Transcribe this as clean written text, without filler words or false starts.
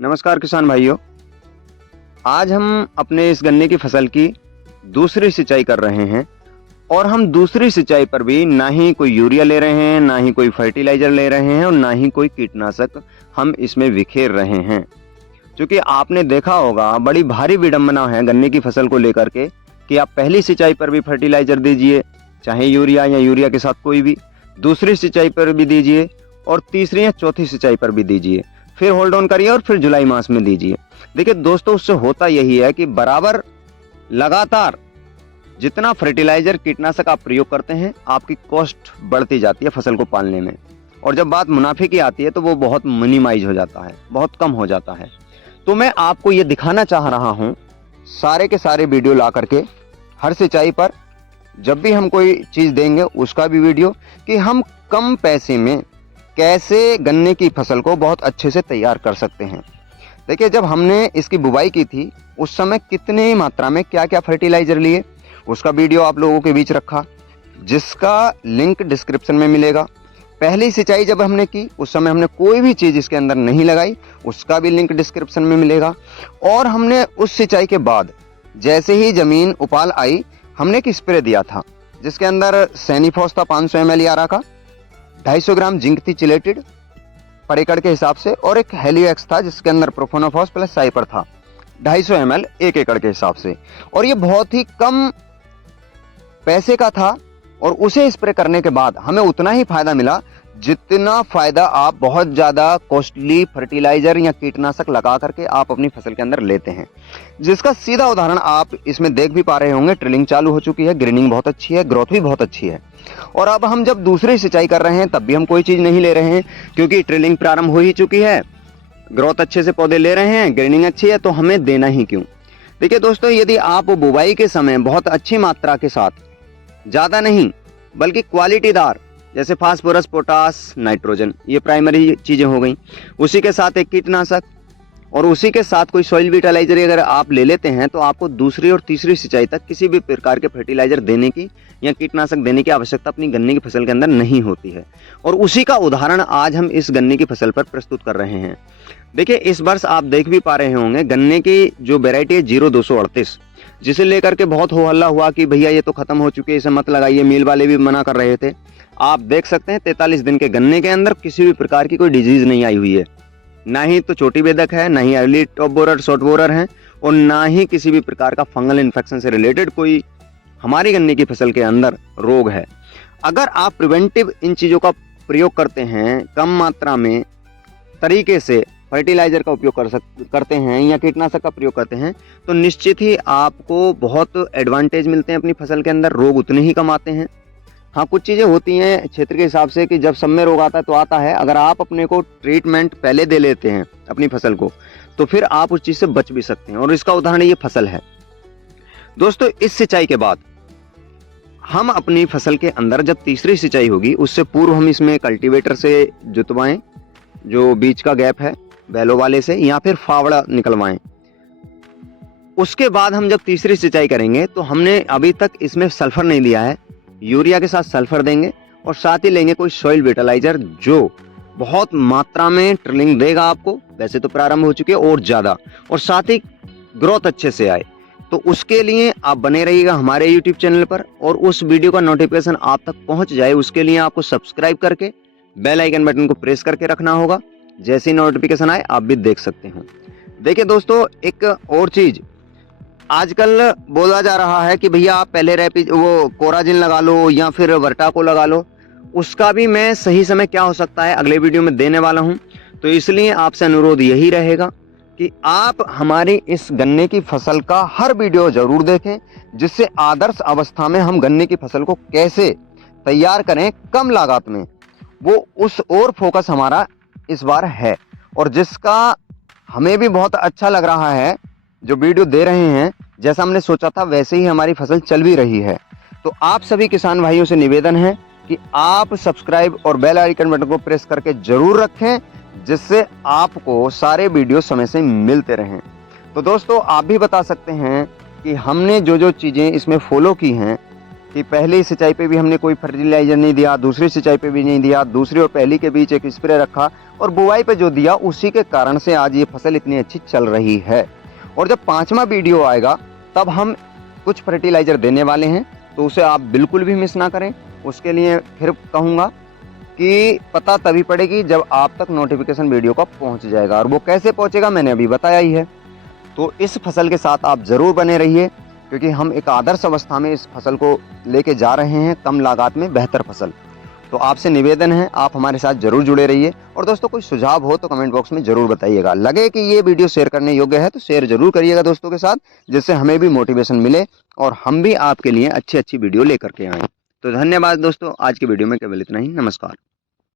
नमस्कार किसान भाइयों। आज हम अपने इस गन्ने की फसल की दूसरी सिंचाई कर रहे हैं और हम दूसरी सिंचाई पर भी ना ही कोई यूरिया ले रहे हैं, ना ही कोई फर्टिलाइजर ले रहे हैं और ना ही कोई कीटनाशक हम इसमें बिखेर रहे हैं। क्योंकि आपने देखा होगा बड़ी भारी विडंबना है गन्ने की फसल को लेकर के कि आप पहली सिंचाई पर भी फर्टिलाइजर दीजिए, चाहे यूरिया या यूरिया के साथ कोई भी, दूसरी सिंचाई पर भी दीजिए और तीसरी या चौथी सिंचाई पर भी दीजिए, फिर होल्ड ऑन करिए और फिर जुलाई मास में दीजिए। देखिए दोस्तों, उससे होता यही है कि बराबर लगातार जितना फर्टिलाइजर कीटनाशक आप प्रयोग करते हैं, आपकी कॉस्ट बढ़ती जाती है फसल को पालने में, और जब बात मुनाफे की आती है तो वो बहुत मिनिमाइज हो जाता है, बहुत कम हो जाता है। तो मैं आपको ये दिखाना चाह रहा हूँ सारे के सारे वीडियो ला करके, हर सिंचाई पर जब भी हम कोई चीज़ देंगे उसका भी वीडियो, कि हम कम पैसे में कैसे गन्ने की फसल को बहुत अच्छे से तैयार कर सकते हैं। देखिए, जब हमने इसकी बुवाई की थी उस समय कितने मात्रा में क्या क्या फर्टिलाइजर लिए, उसका वीडियो आप लोगों के बीच रखा, जिसका लिंक डिस्क्रिप्शन में मिलेगा। पहली सिंचाई जब हमने की उस समय हमने कोई भी चीज़ इसके अंदर नहीं लगाई, उसका भी लिंक डिस्क्रिप्शन में मिलेगा। और हमने उस सिंचाई के बाद जैसे ही ज़मीन उपाल आई, हमने एक स्प्रे दिया था जिसके अंदर सैनिफॉस था 500 ml यारा का, 250 ग्राम जिंक थी चिलेटेड पर एकड़ के हिसाब से, और एक हेलियोक्स था जिसके अंदर प्रोफोनोफॉस प्लस साइपर था 250 ml 1 एकड़ के हिसाब से। और ये बहुत ही कम पैसे का था और उसे स्प्रे करने के बाद हमें उतना ही फायदा मिला जितना फायदा आप बहुत ज़्यादा कॉस्टली फर्टिलाइजर या कीटनाशक लगा करके आप अपनी फसल के अंदर लेते हैं। जिसका सीधा उदाहरण आप इसमें देख भी पा रहे होंगे, ट्रिलिंग चालू हो चुकी है, ग्रीनिंग बहुत अच्छी है, ग्रोथ भी बहुत अच्छी है। और अब हम जब दूसरी सिंचाई कर रहे हैं तब भी हम कोई चीज़ नहीं ले रहे हैं, क्योंकि ट्रिलिंग प्रारंभ हो ही चुकी है, ग्रोथ अच्छे से पौधे ले रहे हैं, ग्रीनिंग अच्छी है, तो हमें देना ही क्यों। देखिए दोस्तों, यदि आप बुवाई के समय बहुत अच्छी मात्रा के साथ, ज़्यादा नहीं बल्कि क्वालिटीदार, जैसे फास्फोरस, पोटास, नाइट्रोजन, ये प्राइमरी चीज़ें हो गई, उसी के साथ एक कीटनाशक और उसी के साथ कोई सॉइल विटालाइजर अगर आप ले लेते हैं तो आपको दूसरी और तीसरी सिंचाई तक किसी भी प्रकार के फर्टिलाइजर देने की या कीटनाशक देने की आवश्यकता अपनी गन्ने की फसल के अंदर नहीं होती है। और उसी का उदाहरण आज हम इस गन्ने की फसल पर प्रस्तुत कर रहे हैं। देखिए, इस वर्ष आप देख भी पा रहे होंगे गन्ने की जो वेराइटी है 0238, जिसे लेकर के बहुत हो हल्ला हुआ कि भैया ये तो खत्म हो चुकी है, इसे मत लगाइए, मिल वाले भी मना कर रहे थे। आप देख सकते हैं 43 दिन के गन्ने के अंदर किसी भी प्रकार की कोई डिजीज नहीं आई हुई है, ना ही तो चोटी बेधक है, ना ही early top borer, short borer है, और ना ही किसी भी प्रकार का फंगल इन्फेक्शन से रिलेटेड कोई हमारी गन्ने की फसल के अंदर रोग है। अगर आप प्रिवेंटिव इन चीज़ों का प्रयोग करते हैं, कम मात्रा में तरीके से फर्टिलाइजर का उपयोग करते हैं या कीटनाशक का प्रयोग करते हैं, तो निश्चित ही आपको बहुत एडवांटेज मिलते हैं अपनी फसल के अंदर, रोग उतने ही कम आते हैं। हाँ, कुछ चीज़ें होती हैं क्षेत्र के हिसाब से कि जब सब में रोग आता है तो आता है, अगर आप अपने को ट्रीटमेंट पहले दे लेते हैं अपनी फसल को तो फिर आप उस चीज़ से बच भी सकते हैं, और इसका उदाहरण ये फसल है। दोस्तों, इस सिंचाई के बाद हम अपनी फसल के अंदर जब तीसरी सिंचाई होगी उससे पूर्व हम इसमें कल्टीवेटर से जुतवाएं, जो बीच का गैप है बैलों वाले से, या फिर फावड़ा निकलवाएं। उसके बाद हम जब तीसरी सिंचाई करेंगे तो हमने अभी तक इसमें सल्फर नहीं दिया है, यूरिया के साथ सल्फर देंगे और साथ ही लेंगे कोई सॉइल विटालाइजर जो बहुत मात्रा में ट्रिलिंग देगा आपको, वैसे तो प्रारंभ हो चुकी है और ज़्यादा, और साथ ही ग्रोथ अच्छे से आए। तो उसके लिए आप बने रहिएगा हमारे यूट्यूब चैनल पर, और उस वीडियो का नोटिफिकेशन आप तक पहुंच जाए उसके लिए आपको सब्सक्राइब करके बेल आइकन बटन को प्रेस करके रखना होगा। जैसे ही नोटिफिकेशन आए आप भी देख सकते हैं। देखिए दोस्तों, एक और चीज़ आजकल बोला जा रहा है कि भैया आप पहले वो कोराजिन लगा लो या फिर वर्टाको लगा लो, उसका भी मैं सही समय क्या हो सकता है अगले वीडियो में देने वाला हूं। तो इसलिए आपसे अनुरोध यही रहेगा कि आप हमारी इस गन्ने की फसल का हर वीडियो जरूर देखें, जिससे आदर्श अवस्था में हम गन्ने की फसल को कैसे तैयार करें कम लागत में, वो उस और फोकस हमारा इस बार है, और जिसका हमें भी बहुत अच्छा लग रहा है। जो वीडियो दे रहे हैं जैसा हमने सोचा था वैसे ही हमारी फसल चल भी रही है। तो आप सभी किसान भाइयों से निवेदन है कि आप सब्सक्राइब और बेल आइकन बटन को प्रेस करके जरूर रखें, जिससे आपको सारे वीडियो समय से मिलते रहें। तो दोस्तों, आप भी बता सकते हैं कि हमने जो जो चीज़ें इसमें फॉलो की हैं, कि पहली सिंचाई पे भी हमने कोई फर्टिलाइजर नहीं दिया, दूसरी सिंचाई पे भी नहीं दिया, दूसरी और पहली के बीच एक स्प्रे रखा, और बुआई पे जो दिया उसी के कारण से आज ये फसल इतनी अच्छी चल रही है। और जब 5वां वीडियो आएगा तब हम कुछ फर्टिलाइजर देने वाले हैं, तो उसे आप बिल्कुल भी मिस ना करें। उसके लिए फिर कहूँगा कि पता तभी पड़ेगी जब आप तक नोटिफिकेशन वीडियो का पहुंच जाएगा, और वो कैसे पहुंचेगा मैंने अभी बताया ही है। तो इस फसल के साथ आप ज़रूर बने रहिए, क्योंकि हम एक आदर्श अवस्था में इस फसल को लेके जा रहे हैं, कम लागत में बेहतर फसल। तो आपसे निवेदन है आप हमारे साथ जरूर जुड़े रहिए। और दोस्तों कोई सुझाव हो तो कमेंट बॉक्स में जरूर बताइएगा। लगे कि ये वीडियो शेयर करने योग्य है तो शेयर जरूर करिएगा दोस्तों के साथ, जिससे हमें भी मोटिवेशन मिले और हम भी आपके लिए अच्छी अच्छी वीडियो लेकर के आएँ। तो धन्यवाद दोस्तों, आज की वीडियो में केवल इतना ही। नमस्कार।